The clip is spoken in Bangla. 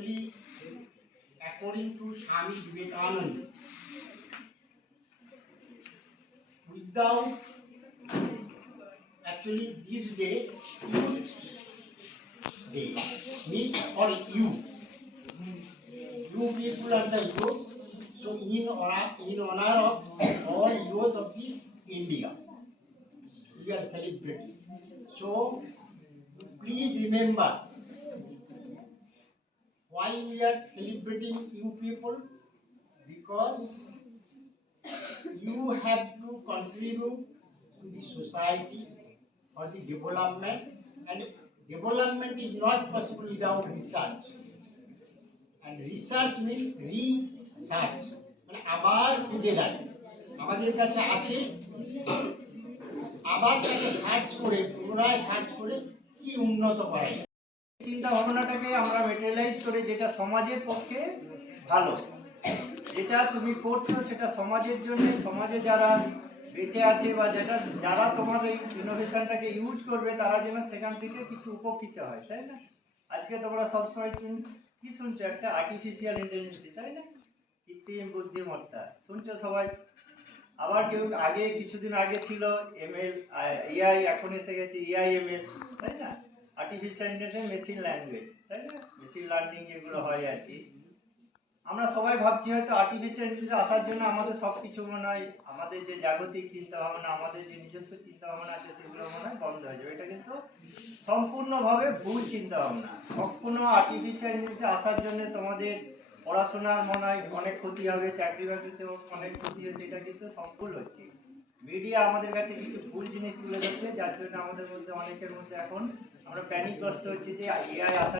Actually, according to Swami Vivekananda, without actually this day, youth day means for you people are the youth. So in honor of all youth of the India, we are celebrating. So please remember why we are celebrating you people, because you have to contribute to the society for the development, and development is not possible without research, and research means research মানে আবার খুঁজে দেখে আমাদের কাছে আছে, আবার তাকে সার্চ করে পুনরায় সার্চ করে কি উন্নত করা যায়, চিন্তা ভাবনাটাকে আমরা ম্যাটেরিয়ালাইজ করে যেটা সমাজের পক্ষে ভালো, যেটা তুমি করছো সেটা সমাজের জন্য, সমাজে যারা বেঁচে আছে বা যারা তোমার এই ইনোভেশনটাকে ইউজ করবে তারা যেন সেখান থেকে কিছু উপকৃত হয়, তাই না? আজকে তোমরা সবসময় কি শুনছো? একটা আর্টিফিশিয়াল ইন্টেলিজেন্স, তাই না? কৃত্রিম বুদ্ধিমত্তা শুনছো সবাই। আবার কেউ আগে কিছুদিন আগে ছিল এমএল, এআই, এখন এসে গেছে এআইএমএল, তাই না? আর্টিফিশিয়াল ইন্টেলিজেন্স, মেশিন ল্যাঙ্গুয়েজ, তাই না? মেশিন লার্নিং যেগুলো হয় আর কি। আমরা সবাই ভাবছি হয়তো আর্টিফিশিয়াল ইন্টেলিজেন্স আসার জন্য আমাদের সব কিছু মনে হয়, আমাদের যে জাগতিক চিন্তা ভাবনা, আমাদের যে নিজস্ব চিন্তা ভাবনা আছে সেগুলো মনে হয় বন্ধ হয়ে যাবে। এটা কিন্তু সম্পূর্ণভাবে ভুল চিন্তা ভাবনা। কখনো আর্টিফিশিয়াল ইন্টেলিজেন্স আসার জন্য তোমাদের পড়াশোনার মনে হয় অনেক ক্ষতি হবে, চাকরি বাকরিতেও অনেক ক্ষতি হচ্ছে, এটা কিন্তু সম্পূর্ণ হচ্ছে। মিডিয়া আমাদের কাছে কিছু ভুল জিনিস তুলে ধরছে, যার জন্য আমাদের মধ্যে অনেকের মধ্যে এখন আমরা প্যানিকগ্রস্ত হচ্ছে যে এআই আসা